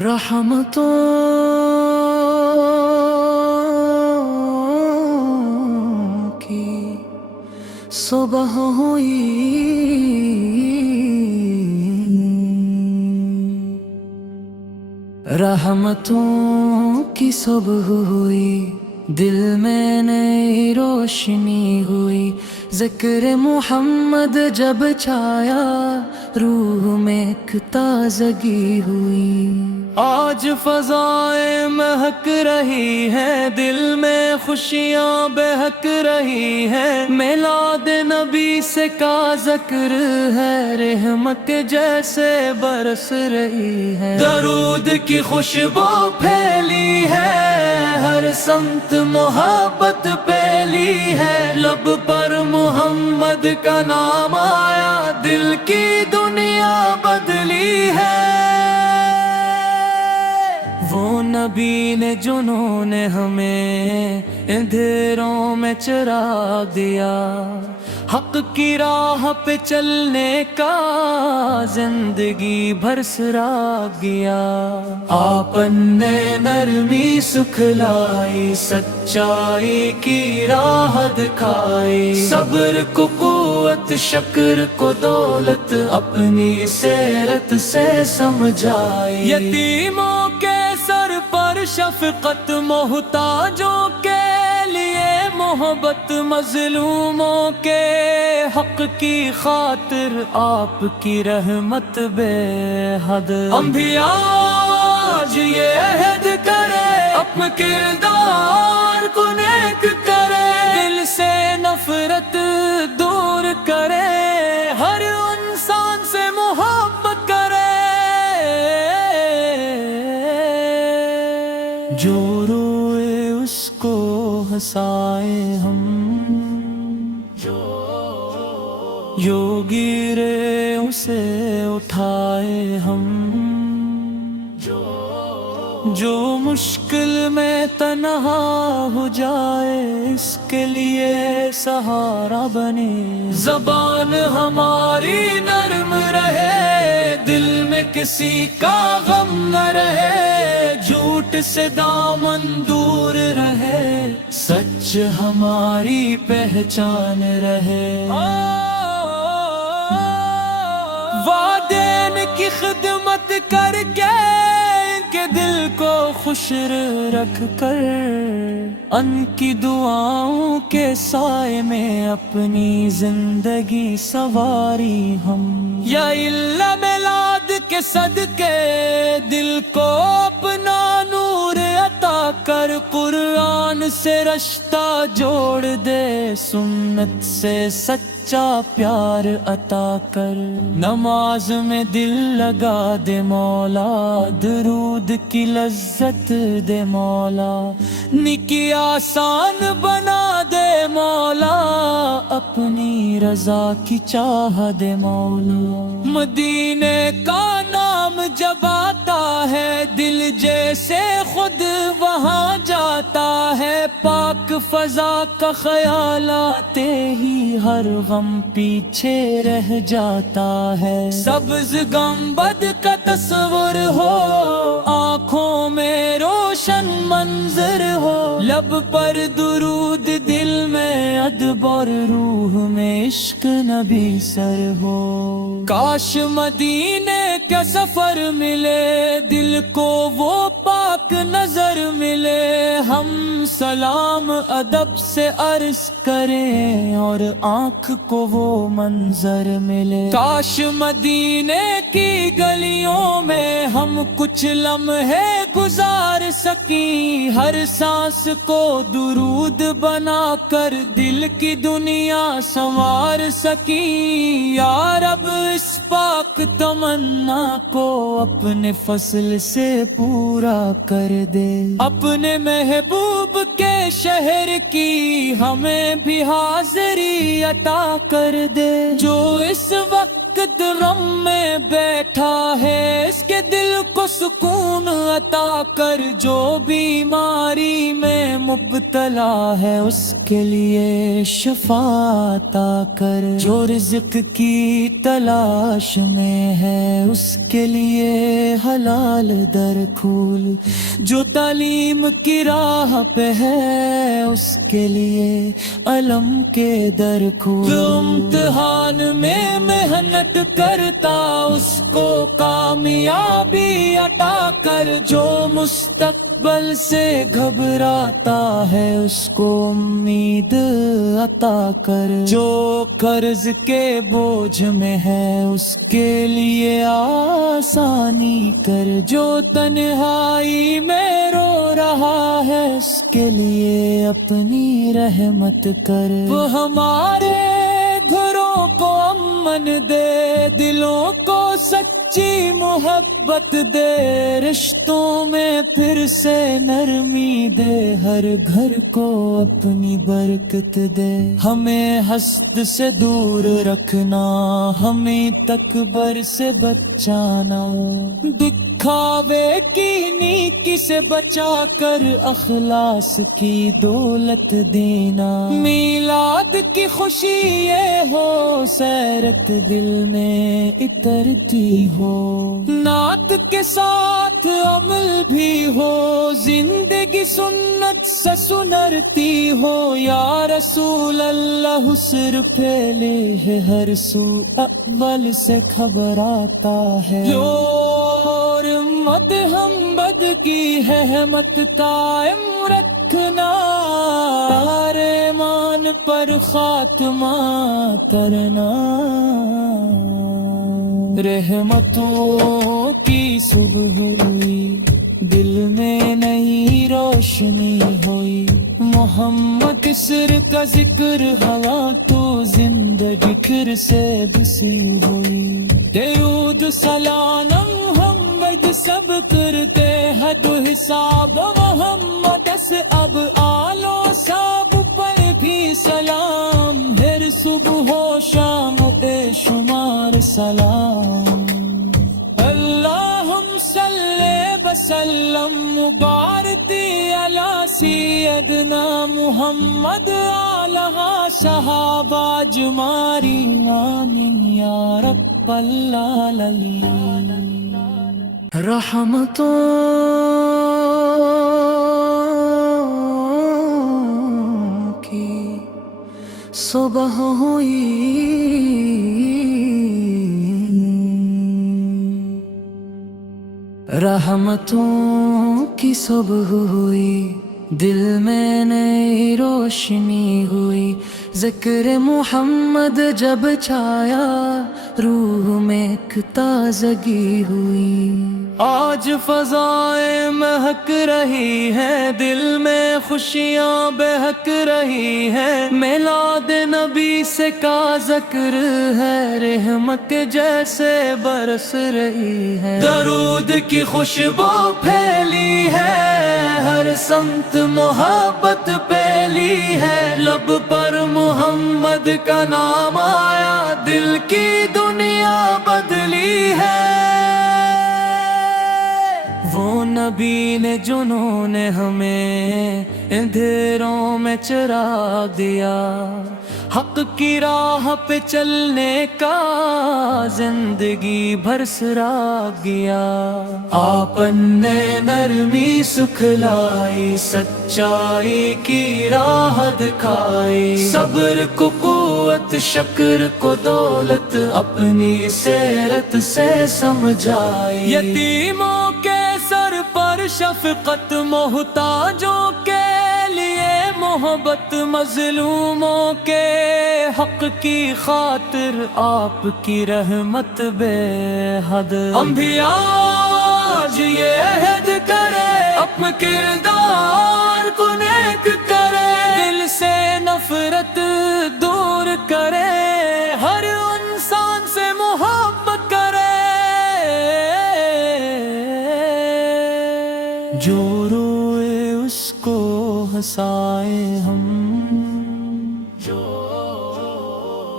رحمتوں کی صبح ہوئی، رحمتوں کی صبح ہوئی، دل میں نئی روشنی ہوئی، ذکر محمد جب چھایا، روح میں ایک تازگی ہوئی۔ آج فضائیں مہک رہی ہیں، دل میں خوشیاں بہک رہی ہیں، میلاد نبی سے کا ذکر ہے، رحمت جیسے برس رہی ہے، درود کی خوشبو پھیلی ہے، ہر سمت محبت پھیلی ہے، لب پر محمد کا نام آیا، دل کی دنیا بدلی ہے۔ وہ نبی نے جنہوں نے ہمیں اندھیروں میں چراغ دیا، حق کی راہ پہ چلنے کا زندگی بھر سراغ گیا، آپن نے نرمی سکھلائی، سچائی کی راہ دکھائی، صبر کو قوت، شکر کو دولت، اپنی سیرت سے سمجھائی، یتیموں کے سر پر شفقت، محتاجوں کے لیے محبت، مظلوموں کے حق کی خاطر آپ کی رحمت بے حد۔ انبیاء آج یہ عہد کرے، اپنے کردار کو نیک کرے، دل سے نفرت دور کرے، ہر انسان سے محبت کرے، جو روئے اس کو ہنسائے ہم، جو گرے اسے اٹھائے ہم، جو مشکل میں تنہا ہو جائے اس کے لیے سہارا بنے، زبان ہماری نرم رہے، دل میں کسی کا غم نہ رہے، جھوٹ سے دامن دور رہے، سچ ہماری پہچان رہے، والدین کی خدمت کر کے ان کے دل کو خوش رکھ کر، ان کی دعاؤں کے سائے میں اپنی زندگی سنواری ہم، یا اللہ میلاد کے صدقے دل کو اپنا نور عطا کر، قرآن سے رشتہ جوڑ دے، سنت سے سچا پیار عطا کر، نماز میں دل لگا دے مولا، درود کی لذت دے مولا، نیکی آسان بنا دے مولا، اپنی رضا کی چاہ دے مولا، مدینے کا نام جب آتا ہے، دل جیسے خود وہاں جاتا ہے، پاک فضا کا خیال آتے ہی ہر غم پیچھے رہ جاتا ہے، سبز گنبد کا تصور ہو، آنکھوں میں روشن منظر ہو، لب پر درود، دل میں ادب اور روح میں عشق نبی سر ہو، کاش مدینے کا سفر ملے، دل کو وہ پاک نظر ملے، ہم سلام ادب سے عرض کریں اور آنکھ کو وہ منظر ملے، کاش مدینے کی گلیوں میں ہم کچھ لمحے گزار سکیں، ہر سانس کو درود بنا کر دل کی دنیا سنوار سکیں، یا رب اس پاک تمنا کو اپنے فضل سے پورا کر دے، اپنے محبوب کے شہر کی ہمیں بھی حاضری عطا کر دے، جو اس وقت غم میں بیٹھا ہے اس کے دل کو سکون عطا کر، جو بیماری میں مبتلا ہے اس کے لیے شفا عطا کر، جو رزق کی تلاش میں ہے اس کے لیے حلال در کھول، جو تعلیم کی راہ پہ ہے اس کے لیے علم کے در کھول، جو امتحان میں محنت کرتا اس کو کامیابی عطا کر، جو مستقبل سے گھبراتا ہے اس کو امید عطا کر، جو قرض کے بوجھ میں ہے اس کے لیے آسانی کر، جو تنہائی میں رو رہا ہے اس کے لیے اپنی رحمت کر، وہ ہمارے گھروں کو امن دے، دلوں کو سچی محبت دے، رشتوں میں پھر سے نرمی دے، ہر گھر کو اپنی برکت دے، ہمیں حسد سے دور رکھنا، ہمیں تکبر سے بچانا، دکھاوے کی نیکی سے بچا کر اخلاص کی دولت دینا، میلاد کی خوشی یہ ہو سیرت دل میں اترتی ہو، نعت کے ساتھ عمل بھی ہو، زندگی سنت سے سنرتی ہو، یا رسول اللہ حسر پھیلے ہے ہر سو اول سے خبر آتا ہے، اور مد ہم بد کی ہے مت قائم رکھنا، ایمان پر خاتمہ کرنا، رحمتوں کی صبح ہوئی دل میں نئی روشنی ہوئی، محمد اسر کا ذکر ہوا تو زندگی پھر سے بسی ہوئی، درود سلام ہم بد سب کرتے حد حساب محمد سے اب آلو ساب پر بھی سلام، ہر صبح و شام بے شمار سلام، اللہم صلی وسلم مبارتی علی سیدنا محمد آلہ صحابہ اجمعین آمین یا رب العالمین، رحمتوں کی صبح ہوئی رحمتوں کی صبح ہوئی، دل میں نئی روشنی ہوئی، ذکر محمد جب چھایا روح میں ایک تازگی ہوئی، آج فضائیں مہک رہی ہیں، دل میں خوشیاں بہک رہی ہیں، میلاد نبی سے کا ذکر ہے، رحمت جیسے برس رہی ہے، درود کی خوشبو پھیلی ہے، ہر سمت محبت پھیلی ہے، لب پر محمد کا نام آیا، دل کی دنیا بدلی ہے، وہ نبی نے جنہوں نے ہمیں اندھیروں میں چراغ دیا، حق کی راہ پہ چلنے کا زندگی بھر سراغ گیا، آپن نے نرمی سکھلائی، سچائی کی راہ دکھائی، صبر کو قوت شکر کو دولت اپنی سیرت سے سمجھائی، یتیموں کے سر پر شفقت، محتاجوں کے لیے محبت، مظلوموں کے حق کی خاطر آپ کی رحمت بے حد، انبیاء آج یہ عہد کرے اپنے کردار کو نیک کرے، دل سے نفرت دور کرے، ہر انسان سے محبت کرے، جو روئے اس کو ہنسائے ہم،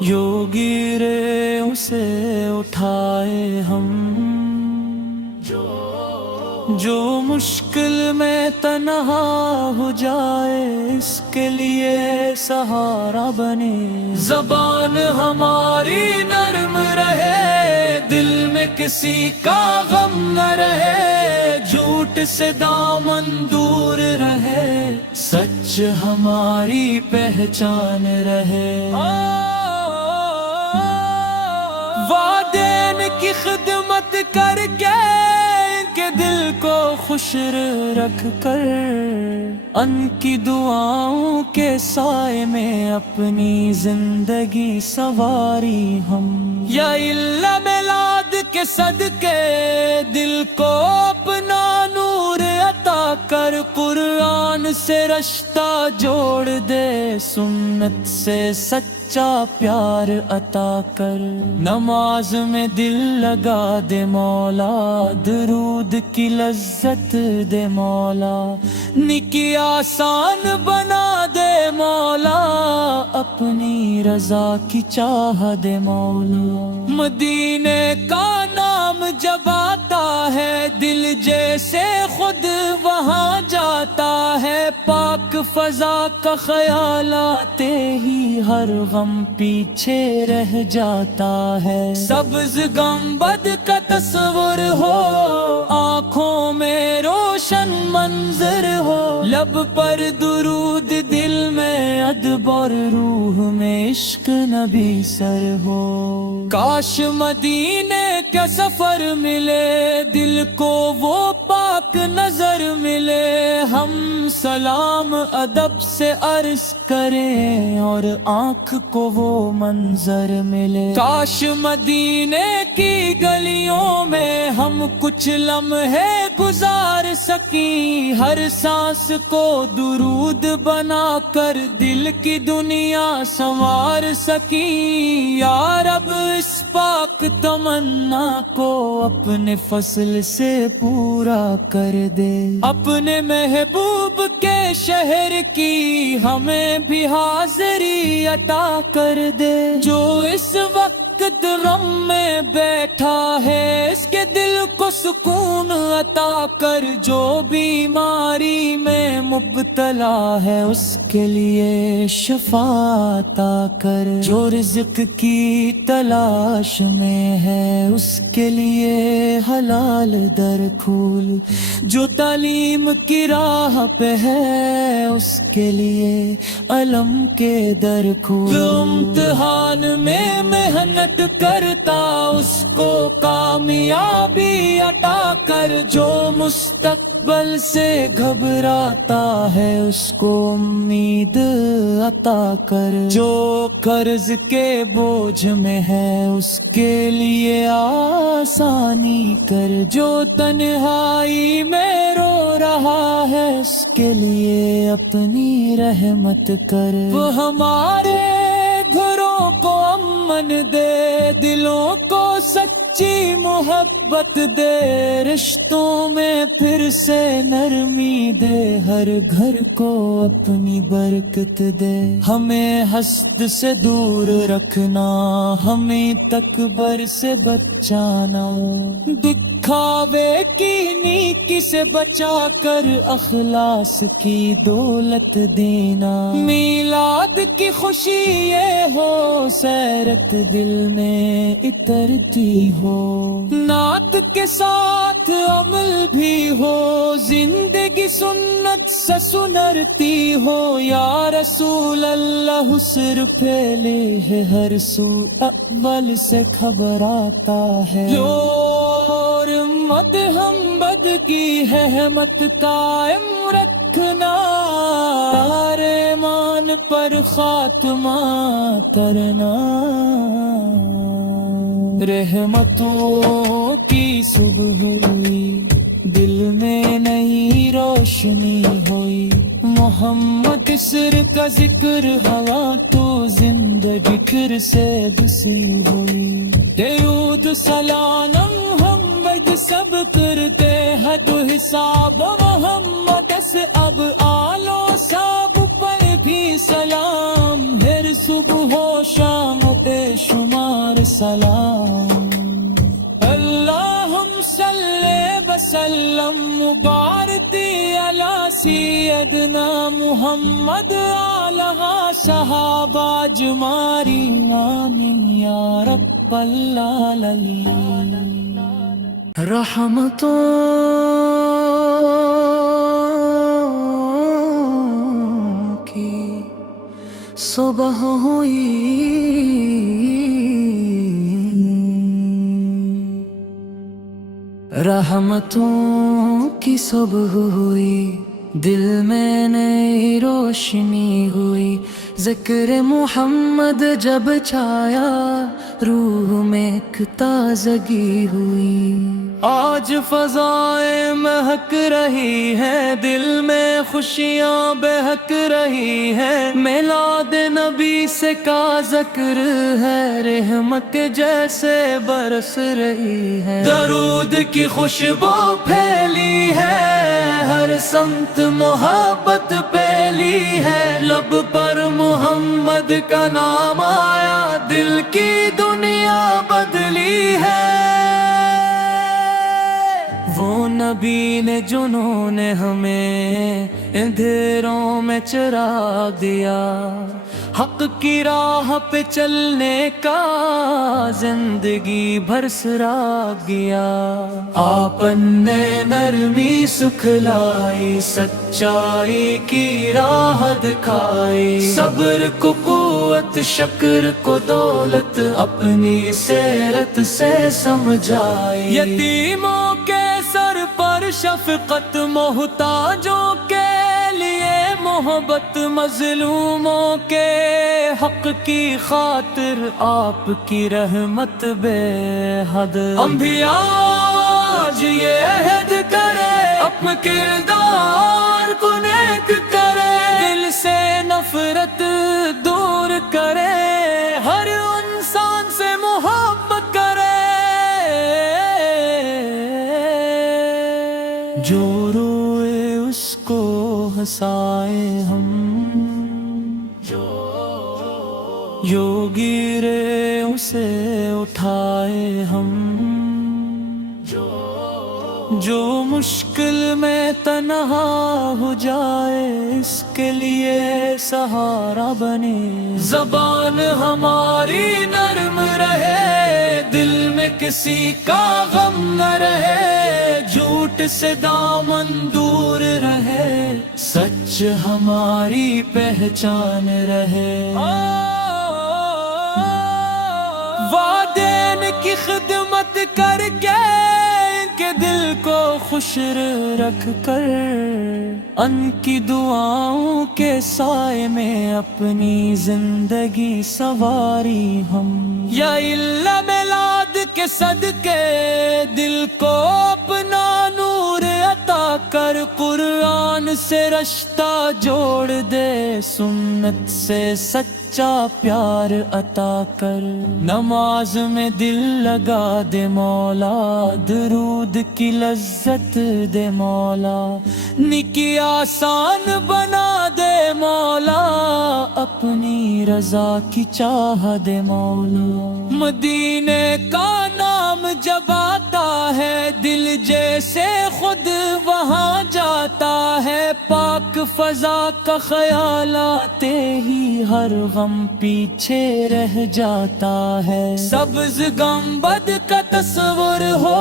جو گرے اسے اٹھائے ہم، جو مشکل میں تنہا ہو جائے اس کے لیے سہارا بنے. زبان ہماری نرم رہے، دل میں کسی کا غم نہ رہے، جھوٹ سے دامن دور رہے، سچ ہماری پہچان رہے. والدین کی خدمت کر کے ان کے دل کو خوش رکھ کر، ان کی دعاؤں کے سائے میں اپنی زندگی سنواری ہم. یا اللہ میلاد کے صدقے دل کو اپنا نور عطا کر، قرآن سے رشتہ جوڑ دے، سنت سے سچا پیار عطا کر. نماز میں دل لگا دے مولا، درود کی لذت دے مولا، نیکی آسان بنا دے مولا، اپنی رضا کی چاہ دے مولا. مدینے کا نام جب آتا ہے دل جیسے خود وہاں جاتا ہے، پاک فضا کا خیال آتے ہی ہر غم پیچھے رہ جاتا ہے. سبز گنبد کا تصور ہو، آنکھوں میں روشن منظر ہو، لب پر درود دل میں ادب اور روح میں عشق نبی سر ہو. کاش مدینے کا سفر ملے، دل کو وہ پاک نظر ملے، ہم سلام ادب سے عرض کریں اور آنکھ کو وہ منظر ملے. کاش مدینے کی گلیوں میں ہم کچھ لمحے گزار سکیں، ہر سانس کو درود بنا کر دل کی دنیا سنوار سکیں. یا رب اس پاک تمنا کو اپنے فضل سے پورا کر دے، اپنے محبوب کے شہر کی ہمیں بھی حاضری عطا کر دے. جو اس وقت غم میں بیٹھا ہے اس کے دل کو سکون عطا کر، جو بیماری میں مبتلا ہے اس کے لیے شفا عطا کر، جو رزق کی تلاش میں ہے اس کے لیے حلال در کھول، جو تعلیم کی راہ پہ ہے اس کے لیے علم کے در کھول. جو امتحان میں محنت کرتا اس کو کامیابی عطا کر، جو مستقبل سے گھبراتا ہے اس کو امید عطا کر، جو قرض کے بوجھ میں ہے اس کے لیے آسانی کر، جو تنہائی میں رو رہا ہے اس کے لیے اپنی رحمت کر. وہ ہمارے گھروں کو امن دے، دلوں کو سچی محبت دے، رشتوں میں پھر سے نرمی دے، ہر گھر کو اپنی برکت دے. ہمیں حسد سے دور رکھنا، ہمیں تکبر سے بچانا، دکھاوے کی نیکی سے بچا کر اخلاص کی دولت دینا. میلاد کی خوشی یہ ہو سیرت دل میں اترتی ہو، نعت کے ساتھ عمل بھی ہو، زندگی سنت سے سنرتی ہو. یا رسول اللہ حسر پھیلے ہے ہر سو، اول سے خبر آتا ہے. اور مد ہم بد کی حمد قائم رکھنا، تارے مان پر خاتمہ کرنا. رحمتوں کی صبح ہوئی، دل میں نئی روشنی ہوئی، محمد اسر کا ذکر ہوا تو زندگی پھر سے بسی ہوئی. درود سلام ہم وجد سب کرتے حد حساب محمد سے، اب آلو سب پر بھی سلام، ہر صبح و شام بے شمار سلام. اللہم صلی وسلم مبارتی علی سیدنا محمد آلہ صحابہ اجماری آمین یا رب العالمین رحمتوں کی صبح ہوئی رحمتوں کی صبح ہوئی دل میں نئی روشنی ہوئی ذکر محمد جب چھایا روح میں ایک تازگی ہوئی آج فضائیں مہک رہی ہیں دل میں خوشیاں بہک رہی ہیں میلاد نبی سے کا ذکر ہے رحمت جیسے برس رہی ہے درود کی خوشبو پھیلی ہے ہر سمت محبت پھیلی ہے لب پر محمد کا نام آیا دل کی دنیا بدلی ہے وہ نبی نے جنہوں نے ہمیں اندھیروں میں چراغ دیا حق کی راہ پہ چلنے کا زندگی بھر سراغ گیا آپن نے نرمی سکھلائی سچائی کی راہ دکھائی صبر کو قوت شکر کو دولت اپنی سیرت سے سمجھائی یتیموں کے سر پر شفقت محتاجوں کے لیے محبت مظلوموں کے حق کی خاطر آپ کی رحمت بے حد انبیاء آج یہ عہد کرے اپنے کردار کو نیک کرے دل سے نفرت دور کرے ہر انسان سے محبت کرے جو روئے اس کو ہنسائے ہم جو گرے اسے اٹھائے ہم جو مشکل میں تنہا ہو جائے اس کے لیے سہارا بنے زبان ہماری نرم رہے دل میں کسی کا غم نہ رہے جھوٹ سے دامن دور رہے سچ ہماری پہچان رہے والدین کی خدمت کر کے دل کو خوش رکھ کر ان کی دعاؤں کے سائے میں اپنی زندگی سواری ہم یا اللہ میلاد کے صدقے دل کو اپنا نور عطا کر قرآن سے رشتہ جوڑ دے سنت سے سچا پیار عطا کر نماز میں دل لگا دے مولا درود کی لذت دے مولا نکی آسان بنا دے مولا اپنی رضا کی چاہ دے مولا مدینے کا نام جب آتا ہے دل جیسے خود وہاں جاتا ہے پاک فضا کا خیال آتے ہی ہر غم پیچھے رہ جاتا ہے سبز گنبد کا تصور ہو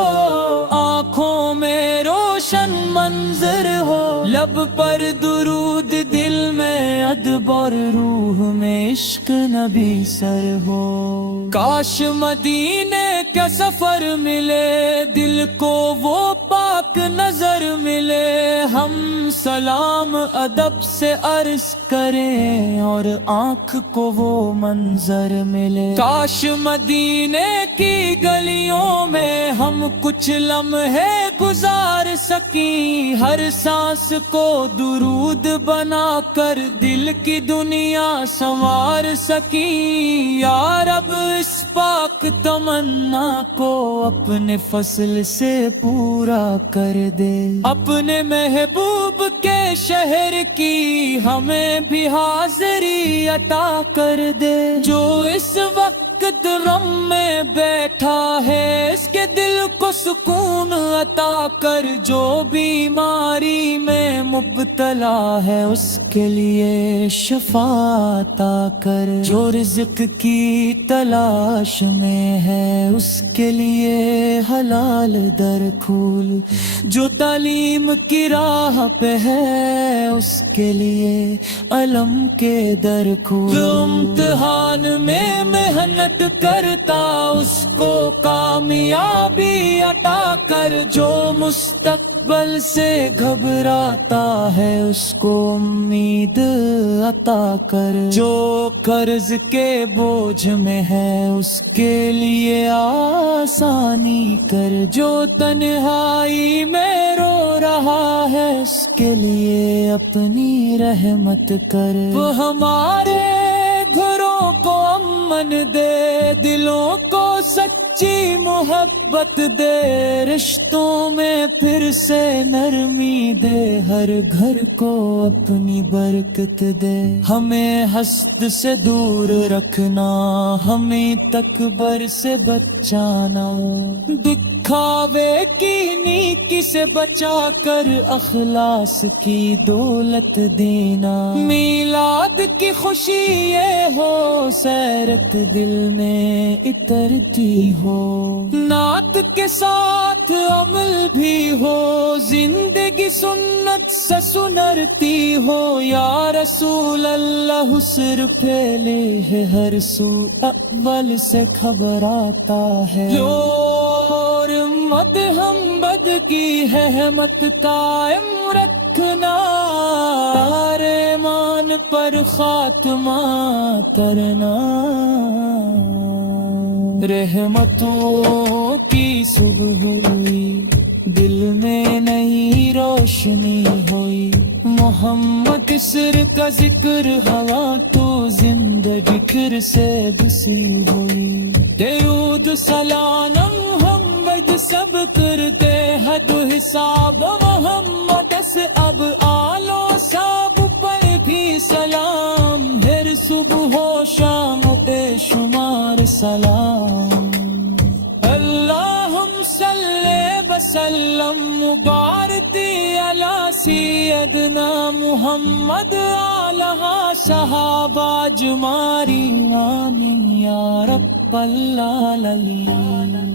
آنکھوں میں روشن منظر ہو لب پر درود دل میں ادب اور روح میں عشق نبی سر ہو کاش مدینے کا سفر ملے دل کو وہ پاک نظر ملے ہم سلام ادب سے عرض کریں اور آنکھ کو وہ منظر ملے کاش مدینے کی گلیوں میں ہم کچھ لمحے گزار سکیں ہر سانس کو درود بنا کر دل کی دنیا سنوار سکیں یا رب اس پاک تمنا کو اپنے فضل سے پورا کر دے اپنے محبوب کے شہر کی ہمیں بھی حاضری عطا کر دے جو اس وقت غم میں بیٹھا ہے، اس کے دل کو سکون عطا کر، جو بیماری میں مبتلا ہے اس کے لیے شفا عطا کر، جو رزق کی تلاش میں ہے اس کے لیے حلال در کھول، جو تعلیم کی راہ پہ ہے اس کے لیے علم کے در کھول، جو امتحان میں محنت کرتا اس کو کامیابی عطا کر، جو مستقبل سے گھبراتا ہے اس کو امید عطا کر، جو قرض کے بوجھ میں ہے اس کے لیے آسانی کر، جو تنہائی میں رو رہا ہے اس کے لیے اپنی رحمت کر، وہ ہمارے گھروں کو امن دے، دلوں کو سچی محبت دے، رشتوں میں پھر سے نرمی دے، ہر گھر کو اپنی برکت دے، ہمیں حسد سے دور رکھنا، ہمیں تکبر سے بچانا، دکھاوے کی نیکی سے بچا کر اخلاص کی دولت دینا، میلاد کی خوشی یہ ہو سیرت دل میں اترتی ہو، نعت کے ساتھ عمل بھی ہو، زندگی سنت سے سنرتی ہو، یا رسول اللہ حسر پھیلے ہے ہر سو، اول سے خبر آتا ہے، اور مدہم بد کی ہے مت قائم رکھنا، ایمان پر خاتمہ کرنا، رحمتوں کی صبح ہوئی، دل میں نئی روشنی ہوئی، محمد اسر کا ذکر ہوا تو زندگی پھر سے بسی ہوئی، درود سلام محمد سب کرتے حد حساب، محمد سے اب آلو سب پر بھی سلام، ہر صبح و شام بے شمار سلام، اللہم صلی وسلم مبارتی علی سیدنا محمد آلہ صحابہ جماری، آمین یا رب العالمین۔